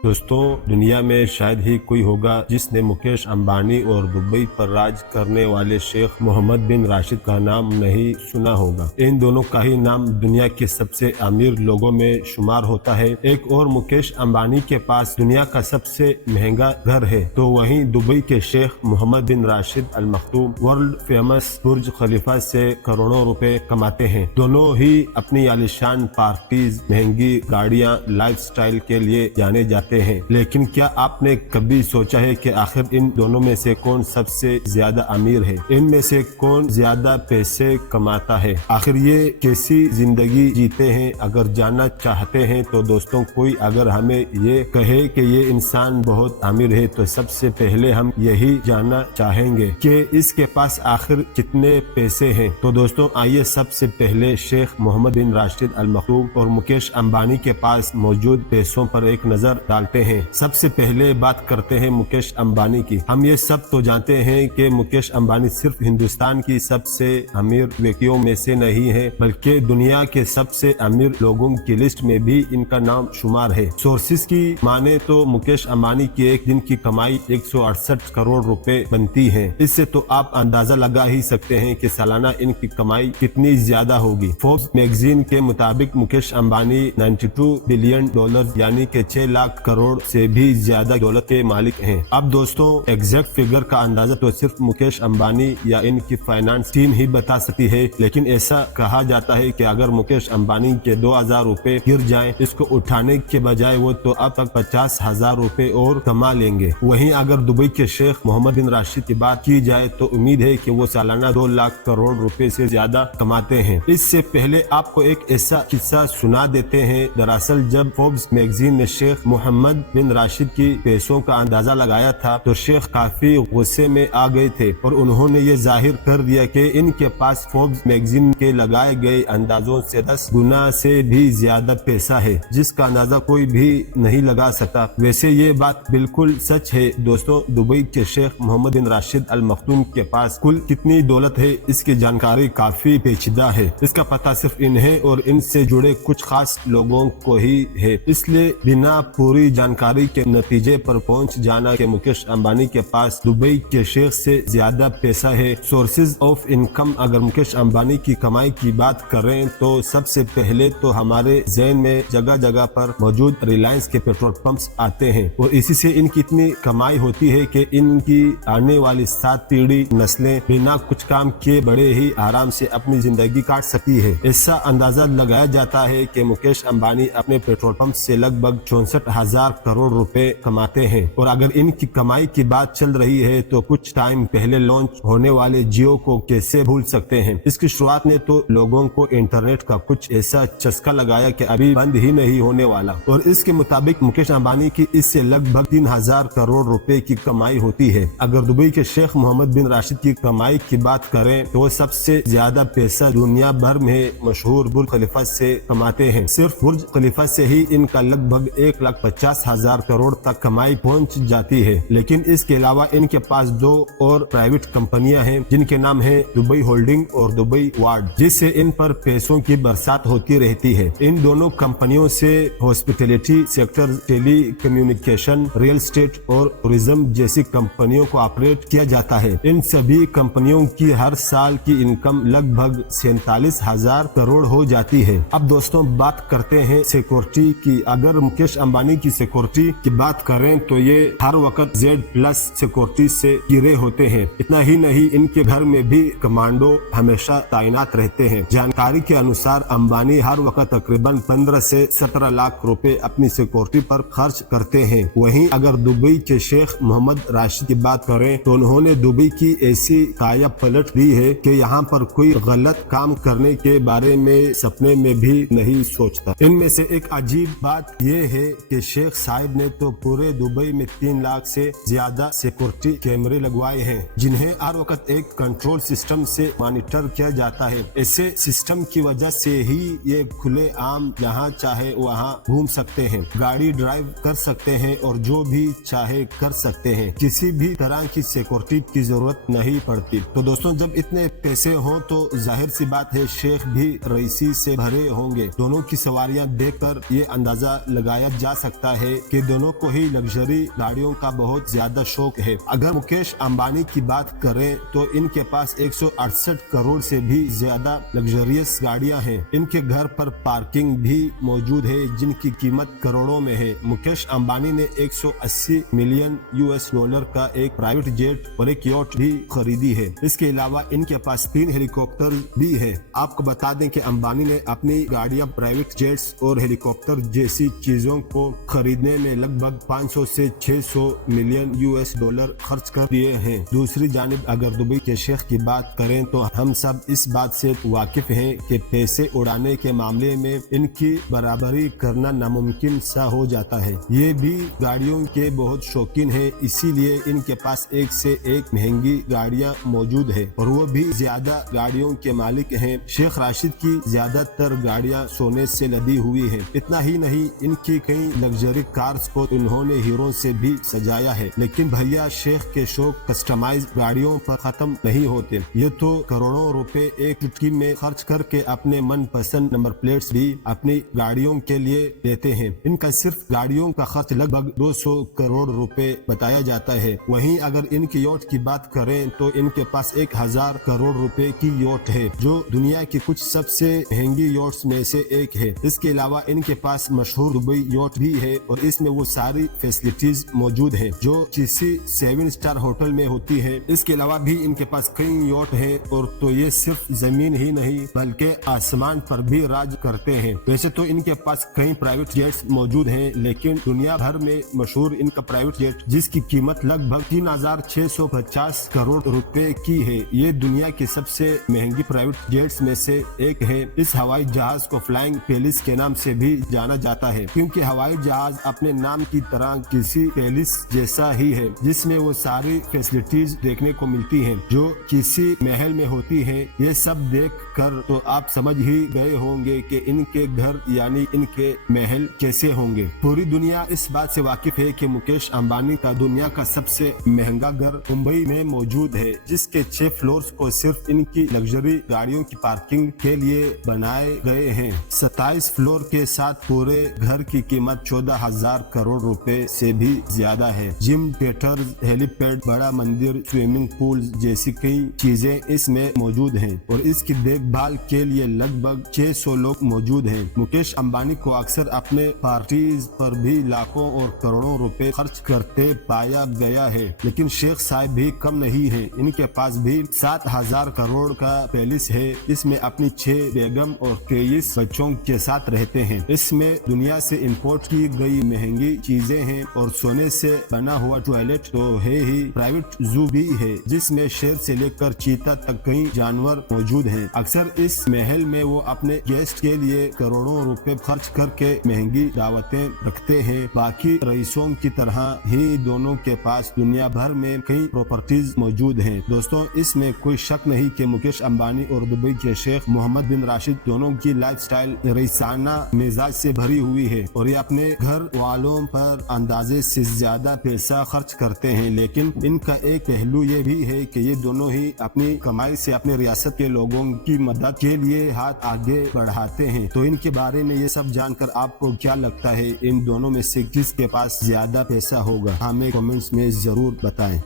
दोस्तों, दुनिया में शायद ही कोई होगा जिसने मुकेश अंबानी और दुबई पर राज करने वाले शेख मोहम्मद बिन राशिद का नाम नहीं सुना होगा। इन दोनों का ही नाम दुनिया के सबसे अमीर लोगों में शुमार होता है। एक और मुकेश अंबानी के पास दुनिया का सबसे महंगा घर है, तो वहीं दुबई के शेख मोहम्मद बिन राशिद अल मखदूम वर्ल्ड फेमस बुर्ज खलीफा से करोड़ों रुपए कमाते हैं। दोनों ही अपनी आलिशान पार्टीज, महंगी गाड़ियां, लाइफस्टाइल के लिए जाने जाते हैं। लेकिन क्या आपने कभी सोचा है कि आखिर इन दोनों में से कौन सबसे ज्यादा अमीर है? इनमें से कौन ज्यादा पैसे कमाता है? आखिर ये कैसी जिंदगी जीते हैं? अगर जानना चाहते हैं तो दोस्तों, कोई अगर हमें ये कहे कि ये इंसान बहुत अमीर है तो सबसे पहले हम यही जानना चाहेंगे कि इसके पास आखिर कितने पैसे हैं। तो दोस्तों, आइए सबसे पहले शेख मोहम्मद बिन राशिद अल मखदूम और मुकेश अंबानी के पास मौजूद पैसों पर एक नजर डालते हैं। सबसे पहले बात करते हैं मुकेश अंबानी की। हम ये सब तो जानते हैं कि मुकेश अंबानी सिर्फ हिंदुस्तान की सबसे अमीर व्यक्तियों में से नहीं है, बल्कि दुनिया के सबसे अमीर लोगों की लिस्ट में भी इनका नाम शुमार है। सोर्सेज की माने तो मुकेश अंबानी की एक दिन की कमाई 168 करोड़ रुपए बनती है। इससे तो आप अंदाजा लगा ही सकते हैं कि सालाना इनकी कमाई कितनी ज्यादा होगी। फोर्ब्स मैगजीन के मुताबिक मुकेश अंबानी 92 बिलियन डॉलर यानी कि 6 लाख करोड़ से भी ज्यादा दौलत के मालिक हैं। अब दोस्तों, एग्जैक्ट फिगर का अंदाजा तो सिर्फ मुकेश अंबानी या इनकी फाइनेंस टीम ही बता सकती है, लेकिन ऐसा कहा जाता है कि अगर मुकेश अंबानी के 2000 रुपए गिर जाएं, इसको उठाने के बजाय वो तो अब तक 50,000 रुपए और कमा लेंगे। वहीं अगर दुबई के शेख मोहम्मद बिन राशिद की बात की जाए तो उम्मीद है कि वो सालाना 2 लाख करोड़ रुपए से ज्यादा कमाते हैं। इससे पहले आपको एक ऐसा किस्सा सुना देते हैं। दरअसल जब फोर्ब्स मैगजीन ने शेख मोहम्मद बिन राशिद की पैसों का अंदाजा लगाया था तो शेख काफी गुस्से में आ गए थे और उन्होंने ये जाहिर कर दिया कि इनके पास फोर्ब्स मैगजीन के लगाए गए अंदाजों से 10 गुना से भी ज्यादा पैसा है, जिसका अंदाजा कोई भी नहीं लगा सकता। वैसे ये बात बिल्कुल सच है। दोस्तों, दुबई के शेख मोहम्मद बिन राशिद अल मखदूम के पास कुल कितनी दौलत है, इसकी जानकारी काफी पेचीदा है। इसका पता सिर्फ इन्हें और इनसे जुड़े कुछ खास लोगों को ही है, इसलिए बिना पूरी जानकारी के नतीजे पर पहुंच जाना कि मुकेश अंबानी के पास दुबई के शेख से ज्यादा पैसा है। सोर्सेज ऑफ इनकम अगर मुकेश अंबानी की कमाई की बात करें तो सबसे पहले तो हमारे ज़हन में जगह जगह पर मौजूद रिलायंस के पेट्रोल पंप्स आते हैं और इसी से इनकी इतनी कमाई होती है कि इनकी आने वाली 7 पीढ़ी नस्लें बिना कुछ काम किए बड़े ही आराम से अपनी जिंदगी काट सकती है। ऐसा अंदाजा लगाया जाता है कि मुकेश अंबानी अपने पेट्रोल पंप से लगभग 64,000 करोड़ रुपए कमाते हैं। और अगर इनकी कमाई की बात चल रही है तो कुछ टाइम पहले लॉन्च होने वाले जियो को कैसे भूल सकते हैं। इसकी शुरुआत ने तो लोगों को इंटरनेट का कुछ ऐसा चस्का लगाया कि अभी बंद ही नहीं होने वाला। और इसके मुताबिक मुकेश अंबानी की इससे लगभग 3,000 करोड़ रुपए की कमाई होती है। अगर दुबई के शेख मोहम्मद बिन राशिद की कमाई की बात करें तो वो सबसे ज्यादा पैसा दुनिया भर में मशहूर बुर्ज खलीफा से कमाते हैं। सिर्फ बुर्ज खलीफा से ही इनका लगभग 1,50,000 करोड़ तक कमाई पहुंच जाती है। लेकिन इसके अलावा इनके पास 2 और प्राइवेट कंपनियां हैं जिनके नाम है दुबई होल्डिंग और दुबई वार्ड, जिससे इन पर पैसों की बरसात होती रहती है। इन दोनों कंपनियों से hospitality sector, telecommunication, real estate और टूरिज्म जैसी कंपनियों को ऑपरेट किया जाता है। इन सभी कंपनियों की हर साल की इनकम लगभग 47,000 करोड़ हो जाती है। अब दोस्तों, बात करते हैं सिक्योरिटी की। अगर मुकेश अंबानी की सिक्योरिटी की बात करें तो ये हर वक्त Z+ सिक्योरिटी से घिरे होते हैं। इतना ही नहीं, इनके घर में भी कमांडो हमेशा तैनात रहते हैं। जानकारी के अनुसार अंबानी हर वक्त तकरीबन 15 से 17 लाख रुपए अपनी सिक्योरिटी पर खर्च करते हैं। वहीं अगर दुबई के शेख मोहम्मद राशिद की बात करें तो उन्होंने दुबई की ऐसी काया पलट दी है कि यहाँ पर कोई गलत काम करने के बारे में सपने में भी नहीं सोचता। इनमें से एक अजीब बात यह है कि शेख साहिब ने तो पूरे दुबई में 3 लाख से ज्यादा सिक्योरिटी कैमरे लगवाए हैं, जिन्हें हर वक्त एक कंट्रोल सिस्टम से मॉनिटर किया जाता है। ऐसे सिस्टम की वजह से ही ये खुले आम जहाँ चाहे वहाँ घूम सकते हैं, गाड़ी ड्राइव कर सकते हैं और जो भी चाहे कर सकते हैं। किसी भी तरह की सिक्योरिटी की जरूरत नहीं पड़ती। तो दोस्तों, जब इतने पैसे हों तो जाहिर सी बात है शेख भी रईसी से भरे होंगे। दोनों की सवारियां देखकर ये अंदाजा लगाया जा सकता जाता है कि दोनों को ही लग्जरी गाड़ियों का बहुत ज्यादा शौक है। अगर मुकेश अंबानी की बात करें तो इनके पास 168 करोड़ से भी ज्यादा लग्जरियस गाड़ियां हैं। इनके घर पर पार्किंग भी मौजूद है जिनकी कीमत करोड़ों में है। मुकेश अंबानी ने 180 मिलियन यूएस डॉलर का एक प्राइवेट जेट और एक यॉट भी खरीदी है। इसके अलावा इनके पास 3 हेलीकॉप्टर भी है। आपको बता दें कि अंबानी ने अपनी गाड़ियां, प्राइवेट जेट्स और हेलीकॉप्टर जैसी चीजों को खरीदने में लगभग 500 से 600 मिलियन यूएस डॉलर खर्च कर दिए हैं। दूसरी जानिब अगर दुबई के शेख की बात करें तो हम सब इस बात से वाकिफ हैं कि पैसे उड़ाने के मामले में इनकी बराबरी करना नामुमकिन सा हो जाता है। ये भी गाड़ियों के बहुत शौकीन है, इसीलिए इनके पास एक से एक महंगी गाड़ियां मौजूद है और वो भी ज्यादा गाड़ियों के मालिक हैं। शेख राशिद की ज्यादातर गाड़ियां सोने से लदी हुई है। इतना ही नहीं, इनकी कई लग्जरी कार्स को इन्होंने हीरो से भी सजाया है। लेकिन भैया शेख के शौक कस्टमाइज गाड़ियों पर खत्म नहीं होते। ये तो करोड़ों रुपए एक चुटकी में खर्च करके अपने मन पसंद नंबर प्लेट्स भी अपनी गाड़ियों के लिए देते हैं। इनका सिर्फ गाड़ियों का खर्च लगभग 200 करोड़ रुपए बताया जाता है। वहीं अगर इनकी यॉट की बात करें तो इनके पास 1000 करोड़ रुपए की यॉट है जो दुनिया की कुछ सबसे महंगी यॉट्स में से एक है। इसके अलावा इनके पास मशहूर दुबई यॉट भी है और इसमें वो सारी फैसिलिटीज मौजूद है जो किसी 7 स्टार होटल में होती है। इसके अलावा भी इनके पास कई यॉट है और तो ये सिर्फ जमीन ही नहीं बल्कि आसमान पर भी राज करते हैं। वैसे तो इनके पास कई प्राइवेट जेट्स मौजूद हैं, लेकिन दुनिया भर में मशहूर इनका प्राइवेट जेट जिसकी कीमत लगभग 3650 करोड़ रुपए की है, ये दुनिया की सबसे महंगी प्राइवेट जेट्स में से एक है। इस हवाई जहाज को फ्लाइंग पेलिस के नाम से भी जाना जाता है क्योंकि हवाई जहाज अपने नाम की तरह किसी पेलिस जैसा ही है जिसमें वो सारी फैसिलिटीज देखने को मिलती हैं जो किसी महल में होती हैं। ये सब देख कर तो आप समझ ही गए होंगे कि इनके घर यानी इनके महल कैसे होंगे। पूरी दुनिया इस बात से वाकिफ है कि मुकेश अंबानी का दुनिया का सबसे महंगा घर मुंबई में मौजूद है जिसके 6 फ्लोर्स को सिर्फ इनकी लग्जरी गाड़ियों की पार्किंग के लिए बनाए गए हैं। 27 फ्लोर के साथ पूरे घर की कीमत 14,000 करोड़ रुपए से भी ज्यादा है। जिम, थिएटर, हेलीपैड, बड़ा मंदिर, स्विमिंग पूल जैसी कई चीजें इसमें मौजूद हैं और इसकी देखभाल के लिए लगभग 600 लोग मौजूद हैं। मुकेश अंबानी को अक्सर अपने पार्टीज पर भी लाखों और करोड़ों रुपए खर्च करते पाया गया है, लेकिन शेख साहब भी कम नहीं है। इनके पास भी 7,000 करोड़ का पैलेस है। इसमें अपनी 6 बेगम और 23 बच्चों के साथ रहते हैं। इसमें दुनिया से इंपोर्ट की गई महंगी चीजें हैं और सोने से बना हुआ टॉयलेट तो है ही, प्राइवेट जू भी है जिसमें शेर से लेकर चीता तक कई जानवर मौजूद हैं। अक्सर इस महल में वो अपने गेस्ट के लिए करोड़ों रुपए खर्च करके महंगी दावतें रखते हैं। बाकी रईसों की तरह ही दोनों के पास दुनिया भर में कई प्रॉपर्टीज मौजूद हैं। दोस्तों, इसमें कोई शक नहीं कि मुकेश अंबानी और दुबई के शेख मोहम्मद बिन राशिद दोनों की लाइफस्टाइल रईसाना मिजाज से भरी हुई है और ये अपने घर वालों पर अंदाजे से ज्यादा पैसा खर्च करते हैं। लेकिन इनका एक पहलू ये भी है कि ये दोनों ही अपनी कमाई से अपने रियासत के लोगों की मदद के लिए हाथ आगे बढ़ाते हैं। तो इनके बारे में ये सब जानकर आपको क्या लगता है? इन दोनों में से किसके पास ज्यादा पैसा होगा? हमें कमेंट्स में जरूर बताएं।